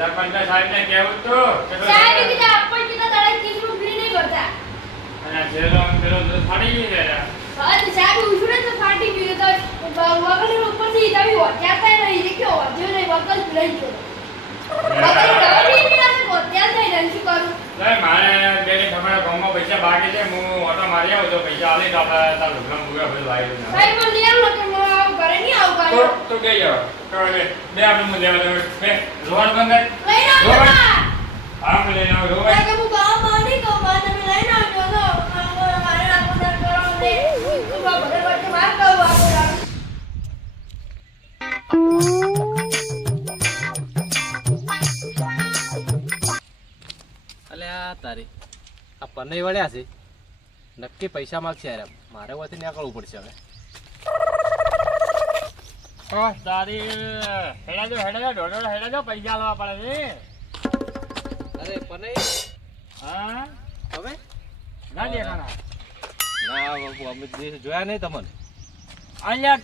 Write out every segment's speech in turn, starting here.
સરપંચ સાહેબને કહેવું તો સાહેબ કીધા આપણ કીધા તારે કીધું ફ્રી નહીં કરતા અને જેલો પેલો ફાડી ગઈ રે હા તો સાહેબ ઉછળે તો ફાટી ગયો તો વગર ઉપરથી જાવી હોત્યા નહીં દેખ્યો જો નહીં વગર લઈ ગયો વગર ડબલ નહીં ના હોત્યા થઈ ને શું કરું લે મારે બેને તમારા ગામમાં પૈસા બાકી છે હું ઓટો મારી આવું તો પૈસા આલી તો આપણે તાર લુગડા મુગા બધું લાવી દઉં સાહેબ મને લઈ આવો કે હું ઘરે નહીં આવું તો પાછો તો કે જાવ તો બે આપણે હું લેવા દઉં બે રોડ બંધ લઈને આવો હા હું લઈને આવું રોડ કે હું ગામ માં નહીં કહું બા તમે લઈને આવજો તો મારે આપો દર કરો ને તું બા ભલે વચ્ચે માર કહું આપો અલ્યા તારી આ પનઈ વળ્યા છે નક્કી પૈસા માંગશે યાર મારે વચ્ચે નીકળવું પડશે હવે તારી હેડા જો હેડા જો પૈસા લાવવા પડે છે અરે પનઈ હા હવે ના દેખાના ના બાપુ અમે જોયા નહીં તમને અહીંયા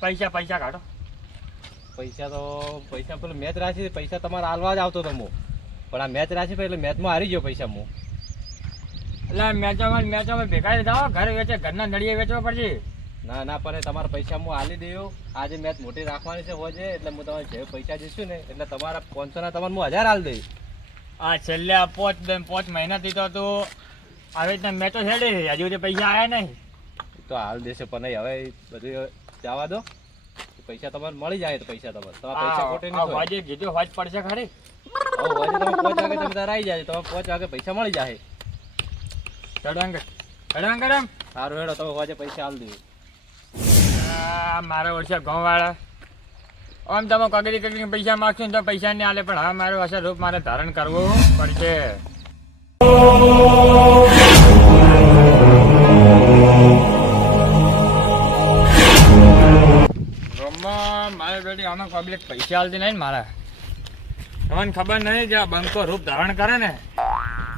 પૈસા કાઢો પૈસા પેલું મેચ રાશી પૈસા તમારે હાલવા જ આવતો હતો હું પણ આ મેચ રાશી એટલે મેચમાં હારી ગયો પૈસા હું એટલે મેચોમાં ભેગા જાઓ ઘર વેચે ઘરના નળીએ વેચવા પડશે ના પણ તમારા પૈસા હું હાલી દઉં આજે મેચ મોટી રાખવાની છે હોજે એટલે હું તમારે જે પૈસા જઈશું ને એટલે તમારા 500 ના તમારે હું 1000 હાલ દઈશ આ છેલ્લે 5 મહિનાથી તો તું આવી રીતના મેચો છેડે હજુ સુધી પૈસા આવ્યા નહીં તો હાલ દેશે પણ નહીં હવે બધું જવા દો પૈસા તમારે મળી જાય તો પૈસા તમારે પૈસા ખોટે નહીં હોજે કીધું હોજ પડશે ખરી હોજે તમે 5 વાગે તમે તાર આવી જાય તમે 5 વાગે પૈસા મળી જાય ચડવાંગ એમ સારું હેડો તમે હોજે પૈસા હાલ દઉં મારા વર્ષે ઘઉંવાળા આમ તમે કગડી પૈસા માગશો ને તો પૈસા નહીં આલે પણ હવે મારું અસર રૂપ મારે ધારણ કરવું પડશે મારે બેટી આમાં પબ્લિક પૈસા આલતી નહીં ને મારા તમને ખબર નહીં કે આ બંકો રૂપ ધારણ કરે ને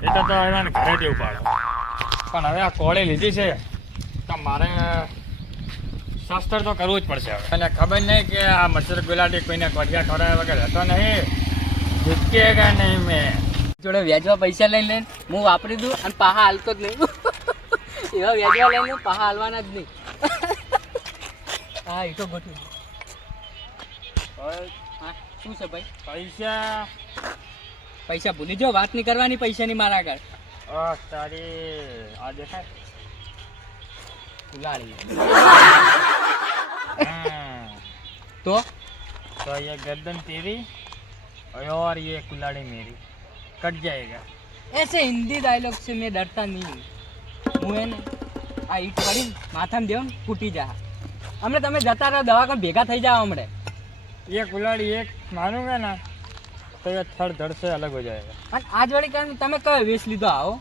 એ તો એને ઘરે જ ઉપાડો પણ હવે આ કોળે લીધી છે તો મારે શાસ્ત્ર તો કરવું જ પડશે હવે અને ખબર નહીં કે આ મચ્છર ગુલાટી કોઈને કોઠિયા ખવડાવ્યા વગર હતો નહીં જીતકેગા નહીં મેં જોડે વ્યાજવા પૈસા લઈ લઈને હું વાપરી દઉં અને પાહા હાલતો જ નહીં એવા વ્યાજવા લઈને પાહા હાલવાના જ નહીં હા એ તો ગોઠવું હા શું છે ભાઈ પૈસા ભૂલી જાઓ વાત નહીં કરવાની પૈસાની મારા આગળ તારી આ દેખાય ઉલાડી तो ये गर्दन तेरी और ये कुल्हाड़ी मेरी कट जाएगा ऐसे हिंदी डायलॉग से मैं डरता नहीं હું હે ને આ ઈટ પડી માથામાં દેવ ને ફૂટી જા હમણાં તમે જતા રહો દવાખાને ભેગા થઈ જાઓ હમણાં ये कुल्हाड़ी एक मारूंगा ना तो ये थड़ धड़ से अलग हो जाएगा અને આ જોડે કારણ તમે કયો વેશ લીધો આવો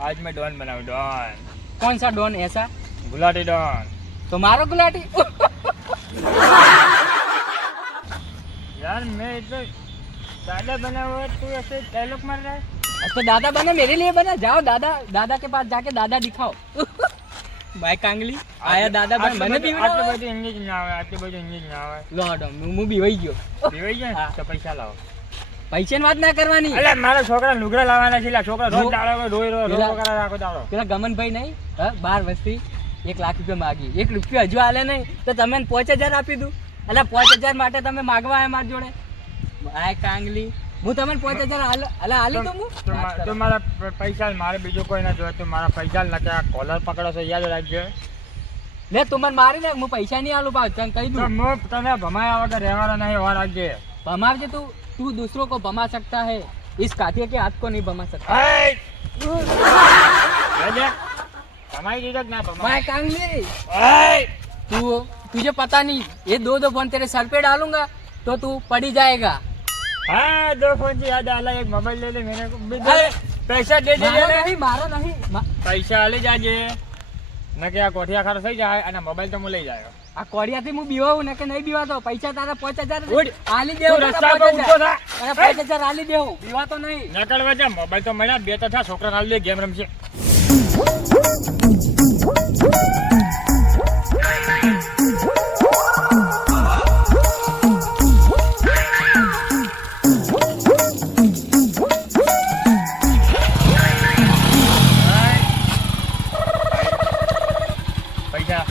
आज मैं डॉन बनाऊं डॉन कौन सा डॉन ऐसा गुलाटी डॉन तो मारो गुलाटी यार मैं इतना दादा बना हुआ है तू ऐसे डायलॉग मार रहा है तो दादा बने मेरे लिए बना जाओ दादा के पास जाके दादा दिखाओ भाई कांगली आया दादा बन મને બી આટલું બધું ઇંગ્લિશ ના આવે લોડો હું બીવાઈ ગયો બીવાઈ ગયા તો પૈસા લાવો પૈસાની વાત ના કરવાની અલે મારા છોકરા લુગડા લાવવાના છે છોકરા રોજ દાડો રોઈ કરે રાખો દાડો પેલા ગમનભાઈ નહીં હા 12 વર્ષથી 1 લાખ રૂપિયા માગી 1 રૂપિયો હજુ આલે નહીં તો તમે 5000 આપી દઉં એટલે 5000 માટે તમે માગવા આવ્યા મારી જોડે ભાઈ કાંગલી હું તમને 5000 આલી દઉં તો મારા પૈસા મારે બીજું કોઈ ના જોવે તો મારા પૈસા લખે આ કોલર પકડો છો યાદ રાખજો લે તું મને મારી નાખ હું પૈસા નહીં આલું પાછું તને કહી દઉં હું તને ભમાયા વગર રહેવાનો નહીં એવા રાખજે ભમાવજે તું दूसरों को भमा सकता है इस काठिया के हाथ को नहीं भमा सकता भमाई दीजिए ना मैं कांगली तुझे पता नहीं ये दो फोन तेरे सर पे डालूंगा तो तू पड़ी जाएगा हाँ 2 फोन से याद आला एक मोबाइल ले ले मेरे को पैसा दे दे मारा नहीं पैसा ले जाजे न કે આ કોઠિયા ખર થઈ જાય અને મોબાઈલ તો હું લઈ જાય આ કોડિયાથી હું બીવાવું ને કે નહીં બીવાતો પૈસા તારા 5000 આલી દેવ રસ્તા પર ઊભો થા 5000 આલી દેવ બીવાતો નહીં નકળવા જા મોબાઈલ તો મળ્યા બે તો થા છોકરા હાલ લે ગેમ રમશે પૈસા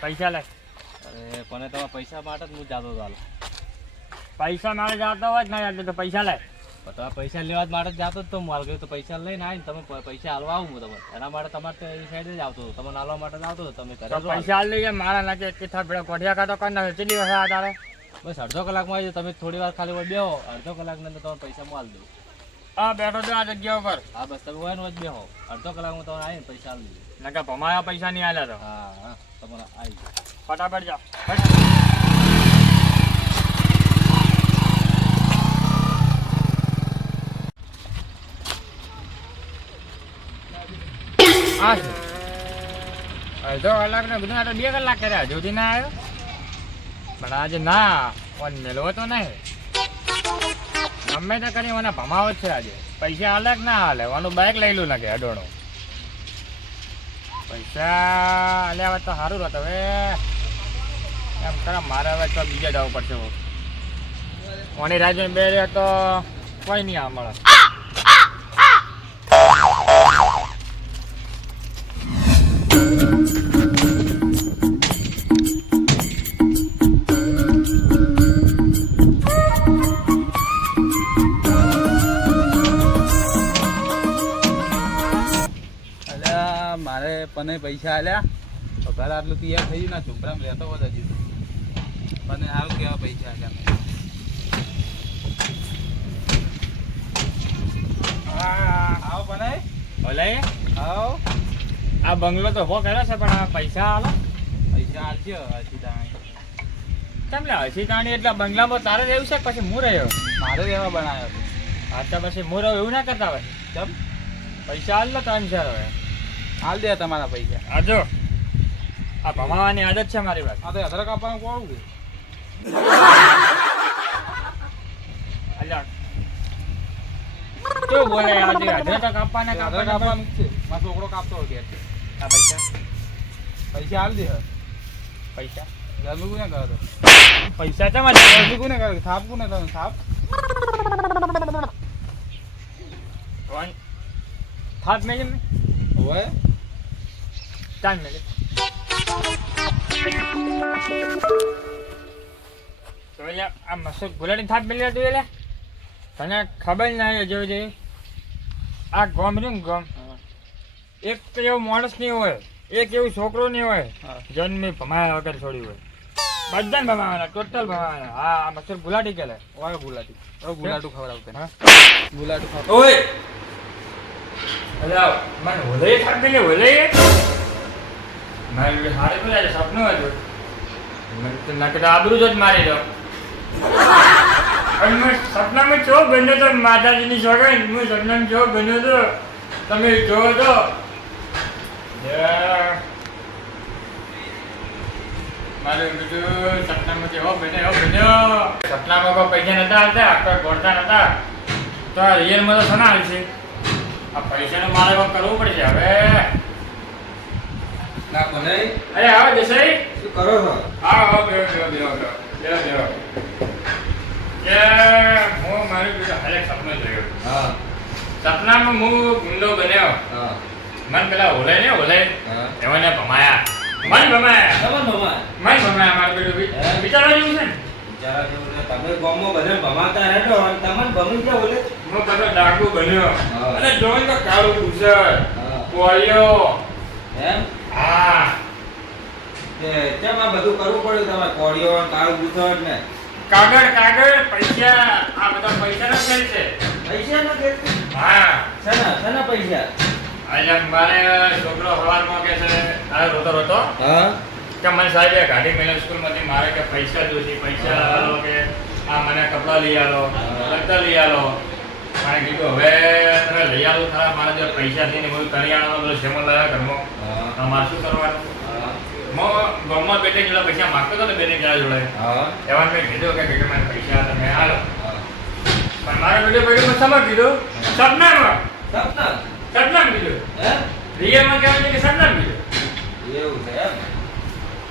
પૈસા લે. અરે પણ તમારા પૈસા માટે જ હું જાતો હતો હાલ. પૈસા મારે જાતો હોય જ ના યાર તો પૈસા લે. પણ તમે પૈસા લેવા જ માટે જ જાતો જ તો હું હાલ ગયો તો પૈસા લઈને આવીને તમે પૈસા હાલવા આવું હું તમને એના માટે તમારે તો એ સાઈડ જ આવતો હતો તમને હાલવા માટે જ આવતો હતો તમે ઘરે તો રહો હાલ. પૈસા હાલ લઈએ મારા નાખે કેટલા પેલા કોઠિયા કાઢો કરી નાખે કેટલી વખત આ તારે. બસ અડધો કલાકમાં આવી જાઓ. તમે થોડી વાર ખાલી હોય બેહો અડધો કલાકની અંદર તમારે પૈસા હું હાલ દઉં. હા બેઠો તો આ જગ્યા ઉપર હા બસ તમે હોય ને હોય જ બેહો અડધો કલાકમાં તમારે આવીને પૈસા હાલ દઉં. નકા ભમાયા પૈસા નહીં આલ્યા તો હા હા તમારે આવી જાઓ. ફટાફટ જા. હા છે. અડધો કલાક ને બધું આ તો 2 કલાક કર્યા હજુ ના આવ્યો પણ આજે ના પણ મેળવો તો નહીં ગમે તે કરી મને ભમાવો જ છે આજે પૈસા હાલે કે ના હાલે ઓનું બાઇક લઈ લું નાખે અડોણું પૈસા હાલ્યા હોત તો સારું રહે હવે એમ ખરા મારે હવે તો બીજા જવું પડશે ઓની રાજુ બે રહે તો કોઈ નહીં આ મળે મારે પણ પૈસા આલ્યા પગાર આટલું તૈયાર થઈ ગયું ના છોકરામાં રહેતો હોત હજી પણ સારું કેવા પૈસા આલ્યા આવો પણ ઓલે આવો આ બંગલો તો હો કર્યો છે પણ આ પૈસા હાલો પૈસા આલજો હજી તાણી કેમ લે હસી તાણી એટલે બંગલામાં તારે રહેવું છે કે પછી હું રહ્યો મારે રહેવા બનાવ્યો હા તો પછી હું રહ્યો એવું ના કરતા હોય કેમ પૈસા હાલ લો ટાઈમ છે હવે હાલ દે તમારા પૈસા આજો આ ભમાવાની આદત છે મારી વાત આ તો અધર કાપવાનું કોણ છે અલ્યા શું બોલે આજે હજે તો કાપવાના અધર કાપવાના કાપવાનું જ છે મારો છોકરો કાપતો હોય ઘેર આ પૈસા પૈસા હાલ દે પૈસા જલ્દી કોને કરો તો પૈસા તો મારે જલ્દી કોને કરો થાપ કોને તમે થાપ થાપ મેં હોય ચાલ મેં તો એટલે આ મસ્ત ગુલાડી થાપ મેળવી હતું એટલે તને ખબર ના જોઈ જઈ આ ગમ રહ્યું ને ગમ એક તો એવો માણસ નહીં હોય એક એવું છોકરો નહીં હોય જન્મે ભમાયા વગર છોડ્યું હોય બધાને ભમાવાના ટોટલ ભમાવાના હા આ મસ્ત ગુલાટી કે હોય ગુલાટી હવે ગુલાટું ખવડાવતા હા ગુલાટું ખાવ ઓય અલ્યા મને હોલે થાપ મેલે હોલે મારી હારે બોલાય સપનું હતું મને તો નકર આબરૂ જ મારી દો અને મેં સપનામાં જો બન્યો તો માતાજીની સોગન હું સપનામાં જો બન્યો તો તમે જોવો તો મારું બધું સપનામાં જેવો બન્યો સપનામાં કોઈ પૈસા નતા આવતા કોઈ ગોળતા નતા તો રિયલમાં તો સોના આવશે આ પૈસાનું મારે કોઈ કરવું પડશે હવે ના બનાય અરે આવો દેસાઈ શું કરો છો આવો બેહો કે હું મારું બીજું હરેક સપનું જોયું હા સપનામાં હું ગુંડો બન્યો હા મન પેલા હોલે ને હોલે હા એમને ભમાયા મન ભમાયા તમાર મન ભમાયા મારું બેટું વિચારવા જેવું છે ને જરા તમે ગામમાં બધા ભમાતા રહેતો અને તમને ભમી ગયા બોલે હું બધો ડાકુ બન્યો હા. અને જોઈને તો કાળું કુસર હા. કોળિયો એમ હા કે કેમ આ બધું કરવું પડ્યું તમારે કોળીઓ કાળું બુથડ ને કાગળ પૈસા આ બધા પૈસાનો ખેલ છે પૈસા ના કે હા શેના પૈસા આજે મારે છોકરો સવારમાં કે છે આ રોતો હા કે મને સાહેબ ગાડી મેલે સ્કૂલમાંથી મારે કે પૈસા જોઈશે પૈસા આલો કે આ મને કપડાં લઈ આલો લગતા લઈ આલો મને કીધું હવે તમે લઈ આલો ખરા મારા જે પૈસા થઈને બધું કરિયાણાનો બધું સેમલ લાવ્યા ઘરમાં મારે શું કરવાનું ગામમાં બેઠે જેટલા પૈસા માગતો હતો ને બેને જરા જોડે હા એવા મેં કીધું કે મને પૈસા તમે આલો પણ મારા બેટે મેં સમજ કીધું સપનામાં કીધું હે રિયલમાં કહેવાય છે કે સપનામાં કીધું એવું છે એમ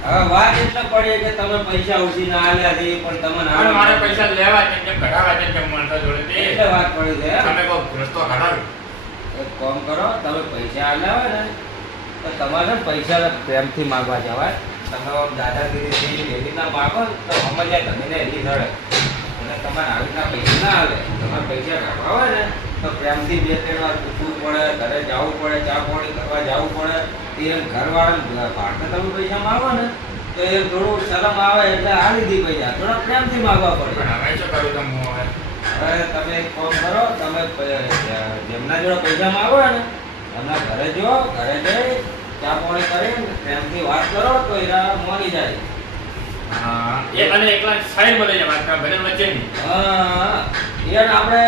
હવે વાત એટલે પડી કે તમે પૈસા ઉછી ના આલ્યા છે પણ તમને પણ મારે પૈસા લેવા છે કેમ કઢાવા છે કેમ મળતો જોડે તે એટલે વાત પડી છે એમ તમે કોઈ રસ્તો કઢાવ્યો એક કામ કરો તમે પૈસા આલ્યા હોય ને તો તમારે પૈસા પ્રેમથી માગવા જવાય. તમે આમ દાદાગીરીથી એવી રીતના માગો ને તો સમજ્યા તમે ને એની ધડે. અને તમારે આવી રીતના પૈસા ના આવે. તમારે પૈસા કાઢવા હોય ને તો પ્રેમથી 2-3 વાર પૂછવું પડે, ઘરે જવું પડે, ચા પાણી કરવા જવું પડે. એ ઘરવાળા પાર્ટને તમે પૈસા માગો ને તો એ થોડું શરમ આવે એટલે આ લીધી પૈસા થોડા પ્રેમથી માગવા પડે. પણ હવે શું કરું તમે હવે? હવે તમે એક કામ કરો, તમે જેમના જોડે પૈસા માગો ને એમના ઘરે જો, ઘરે જઈ ચા પાણી કરી પ્રેમથી વાત કરો તો એના મોની જાય. હા એ અને એકલા સાઈડ બોલે છે વાત કરે વચ્ચે નહીં. હા એને આપણે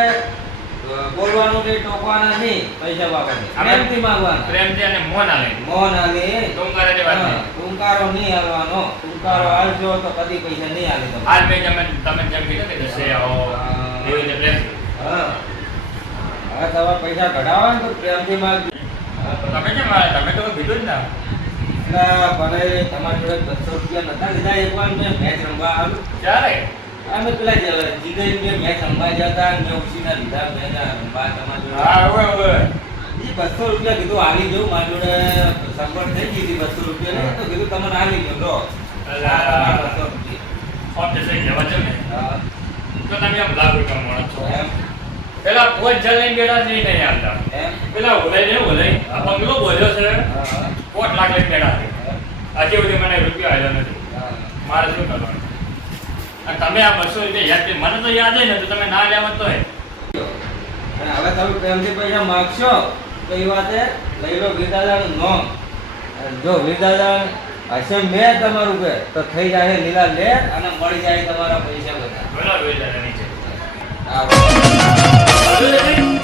બોલવાનું નહીં, ટોકવાના નહીં, પૈસા બાબતે પ્રેમથી માગવાના. પ્રેમથી અને મોન આલે મોન આલી ટૂંકારે વાત નહીં. ટૂંકારો નહીં હાલવાનો. ટૂંકારો હાલશો તો કદી પૈસા નહીં હાલી તમે. હાલ મેં તમે જેમ કીધું કે જશે આવો એવી રીતે પ્રેમ. હા હવે તમારે પૈસા કઢાવવા ને તો પ્રેમથી માગજો. તમે કેમ આવ્યા? તમે તો કીધું જ ના. એટલે ભલે તમારી જોડે 200 રૂપિયા નતા લીધા એક વાર મેં મેચ રમવા આવ્યું. ક્યારે? અમે પેલા જીગરી મેં મેચ રમવા જતા મેં ઉછીના લીધા મેં રમવા તમારી જોડે. હા હવે હવે એ 200 રૂપિયા કીધું આવી જવું મારી જોડે સંપર્ક થઈ ગઈ હતી 200 રૂપિયા ને તો કીધું તમને આવી ગયો લો. આ તમારા 200 રૂપિયા. ઓફ જશે જવા છે ને હા તો તમે આમ લાખ રૂપિયા મળો છો. એમ પેલા પોચ જણ લઈને બેઠા છે એ નહીં આવતા. એમ પેલા ઓલાઈ ને ઓલાઈ આ બંગલો બોલ્યો છે હા હા 5 લાખ લઈને બેઠા છે. હજી સુધી મને રૂપિયા આવ્યો નથી. હા મારે શું કરવાનું? અને તમે આ 200 રૂપિયા યાદ કરી મને તો યાદ જ નથી. તમે ના લેવા તો અને હવે તમે પ્રેમથી પૈસા માગશો તો એ વાતે લઈ લો વીરદાદાનું નામ. અને જો વીરદાદા હશે મેં તમારું કે તો થઈ જાય લીલા લે અને મળી જાય તમારા પૈસા બધા. બોલા રોઈ દાદા નીચે. હા બોલો